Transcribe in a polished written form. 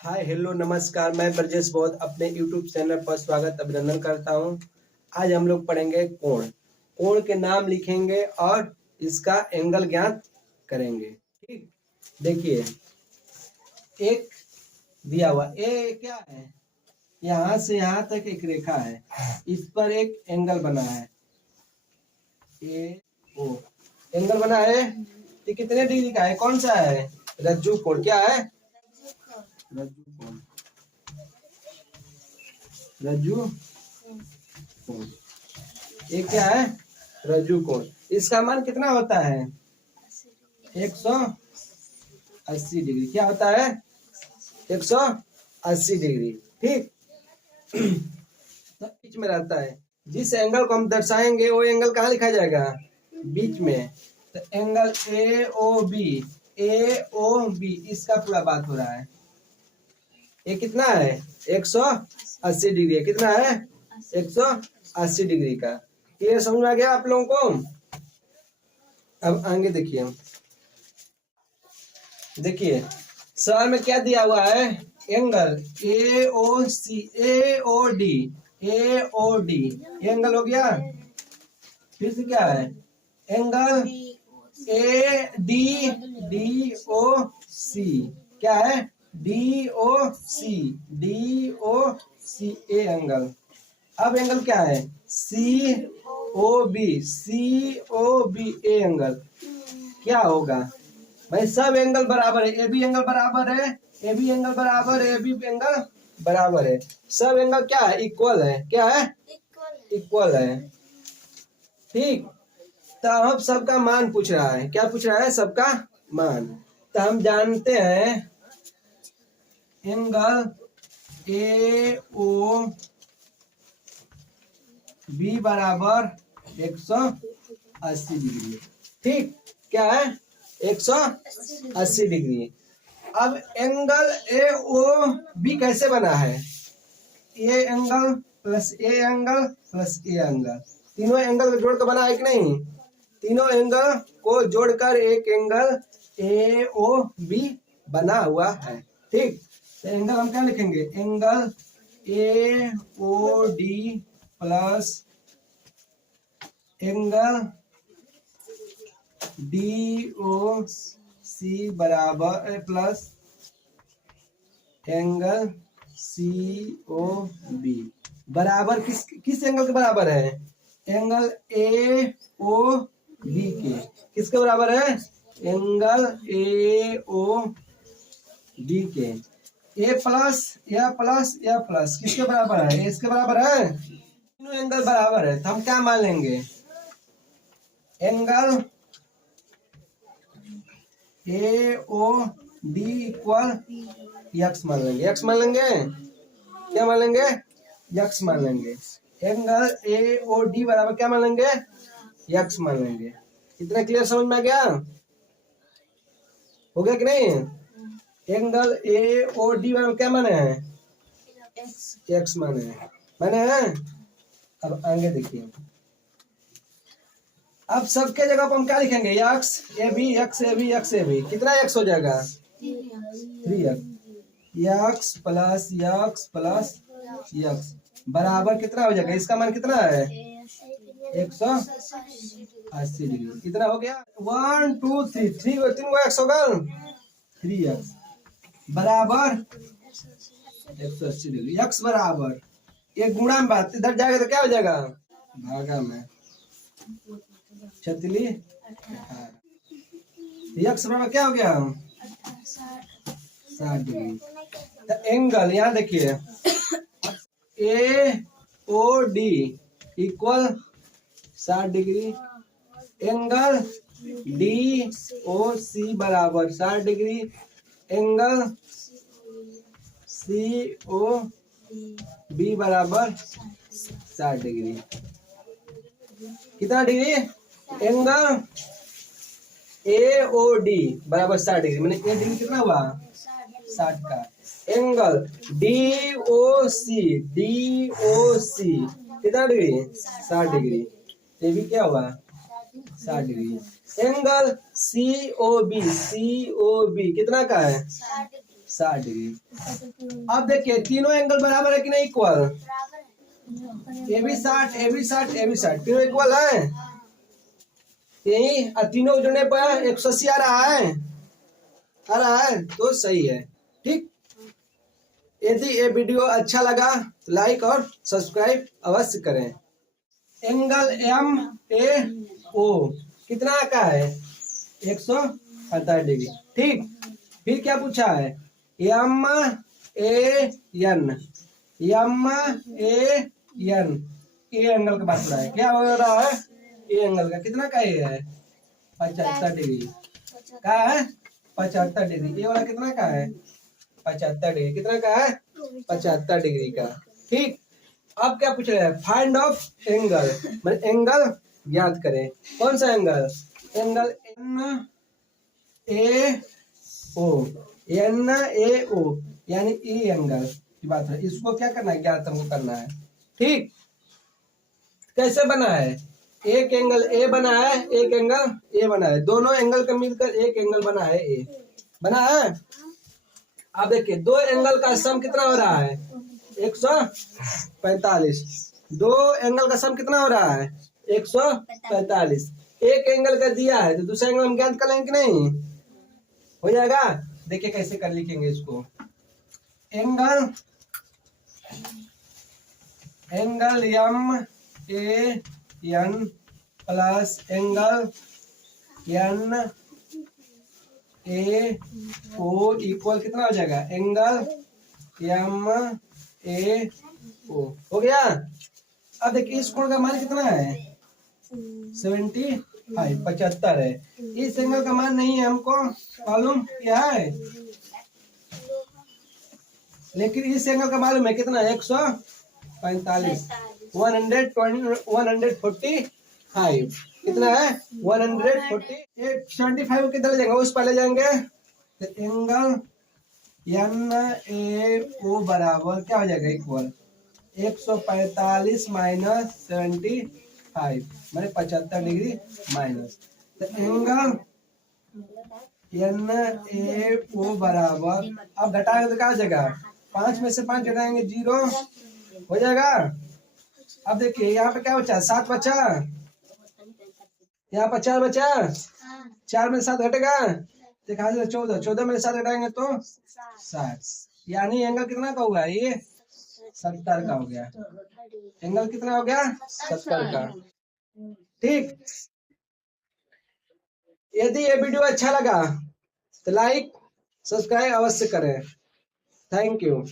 Hi hello नमस्कार, मैं ब्रजेश बौद्ध अपने यूट्यूब चैनल पर स्वागत अभिनंदन करता हूं। आज हम लोग पढ़ेंगे कोण। कोण के नाम लिखेंगे और इसका एंगल ज्ञात करेंगे। ठीक, देखिए एक दिया हुआ ए क्या है, यहाँ से यहाँ तक एक रेखा है, इस पर एक एंगल बना है ए ओ। एंगल बना है, ये कितने डिग्री का है, कौन सा है, रज्जु कोण। क्या है, रज्जु कोण। रज्जु कोण, ये क्या है, रज्जु कोण। इसका मान कितना होता है, 180 डिग्री। क्या होता है, 180 डिग्री। ठीक, तो बीच में रहता है। जिस एंगल को हम दर्शाएंगे वो एंगल कहाँ लिखा जाएगा, बीच में। तो एंगल ए ओ बी, इसका पूरा बात हो रहा है। ये कितना है, 180 डिग्री है। कितना है, 180 डिग्री का। ये समझ में आ गया आप लोगों को। अब आगे देखिए, देखिए सवाल में क्या दिया हुआ है, angle A O D angle हो गया। फिर से क्या है, angle A D O C. क्या है, D O C A angle. अब एंगल क्या है, सी ओ बी ए एंगल। क्या होगा भाई, सब एंगल बराबर है, ए बी एंगल बराबर है, ए बी एंगल बराबर है, ए बी एंगल बराबर है। सब एंगल क्या है, इक्वल है। क्या है, इक्वल है। ठीक, तो अब सबका मान पूछ रहा है। क्या पूछ रहा है, सबका मान। तो हम जानते हैं एंगल ए ओ बी बराबर 180 डिग्री। ठीक, क्या है, 180 डिग्री। अब एंगल ए ओ बी कैसे बना है, A angle plus A angle plus A angle, तीनों एंगल जोड़ कर बना है कि नहीं। तीनों एंगल को जोड़कर एक एंगल ए ओ बी बना हुआ है। ठीक, तो एंगल हम क्या लिखेंगे, angle A O D plus angle D O C बराबर plus angle C O B बराबर किस एंगल के बराबर है, एंगल ए ओ बी के। किसके बराबर है, एंगल ए ओ डी के। ए प्लस या प्लस या प्लस किसके बराबर है, इसके बराबर है। तीनों एंगल बराबर है, तो हम क्या मान लेंगे, angle A O D equal X मान लेंगे। यक्स मान लेंगे, क्या मान लेंगे, यक्स मान लेंगे। एंगल ए ओ डी बराबर क्या मान लेंगे, यक्स मान लेंगे। इतना क्लियर समझ में आ गया, हो गया कि नहीं। एंगल ए ओ डी बराबर क्या माने हैं, यक्स माने हैं। अब आगे देखिए, अब सबके जगह पर हम क्या लिखेंगे, X A B, X A B, X A B. कितना यक्स हो जाएगा, 3x। यक्स प्लस यक्स बराबर कितना हो जाएगा, इसका मान कितना है, 180 डिग्री। कितना हो गया, 1 2 3 3 तीन एक्स होगा, 3x बराबर 180 डिग्री। यक्स बराबर, ये गुणा में बात इधर जाएगा तो क्या हो जाएगा, भागा में छतली 18। यक्स बराबर क्या हो गया, 60 डिग्री। तो एंगल यहाँ देखिए, A O D equal 60 degree, angle D O C बराबर 60 degree, angle C O B बराबर 60 डिग्री। कितना degree, angle A O D बराबर 60 डिग्री, मैंने ए डिग्री कितना हुआ, 60 का। एंगल डी ओ सी कितना डिग्री, 60 डिग्री। ये भी क्या हुआ, 60 degree. Angle C O B कितना का है, 60 डिग्री। अब देखिए तीनों एंगल बराबर है कि नहीं, इक्वल। ये भी 60, ये भी 60, ये भी 60, तीनों इक्वल है। यही तीनों जुड़ने पर 180 आ रहा है, आ रहा है, तो सही है। ठीक, यदि ये वीडियो अच्छा लगा तो लाइक और सब्सक्राइब अवश्य करें। एंगल एम ए ओ कितना का है, 148 डिग्री। ठीक, फिर क्या पूछा है, M A N, M A N, A angle का बात हो रहा है। क्या हो रहा है, ए एंगल का कितना का ए है, 75 डिग्री का है, 75 डिग्री। ये वाला कितना का है, 75 डिग्री। कितना का है, 75 डिग्री का। ठीक, अब क्या पूछ रहे हैं, फाइंड ऑफ एंगल, मतलब एंगल ज्ञात करें। कौन सा angle, angle N A O, N A O यानी ई एंगल की बात है। इसको क्या करना है, ज्ञात हमको करना है। ठीक, कैसे बना है, एक एंगल ए बना है, एक एंगल ए बना है, दोनों एंगल का मिलकर एक एंगल बना है, ए बना है। अब देखिए दो एंगल का सम कितना हो रहा है, 145। दो एंगल का सम कितना हो रहा है, 145। एक एंगल का दिया है तो दूसरा एंगल हम ज्ञात कर लेंगे कि नहीं, हो जाएगा। देखिए कैसे कर लिखेंगे इसको, angle angle M A N plus angle N A O equal कितना हो जाएगा, एंगल एम ए ओ। हो गया। अब देखिए इस कोण का मान कितना है, 75, 75 है। इस एंगल का मान नहीं है हमको मालूम क्या है, लेकिन इस एंगल का मालूम है कितना है, 145, 145। कितना है, 140। 75 किधर जाएंगे, उस पहले जाएंगे तो एंगल एन ए ओ बराबर क्या हो जाएगा, इक्वल 145 माइनस 75 मैंने 75 डिग्री माइनस, तो एंगल एन ए ओ बराबर, अब घटाएंगे तो क्या हो जाएगा, 5 में से 5 घटाएंगे 0 हो जाएगा। अब देखिए यहाँ पे क्या बचा, 7 बचा, यहाँ पर 4 बचा, 4 में 7 घटेगा तो 14, 14 में 7 घटाएंगे तो 60, यानी एंगल कितना का हुआ, ये 70 का हो गया। एंगल कितना हो गया, 70 का। ठीक, यदि ये वीडियो अच्छा लगा तो लाइक सब्सक्राइब अवश्य करें। Thank you.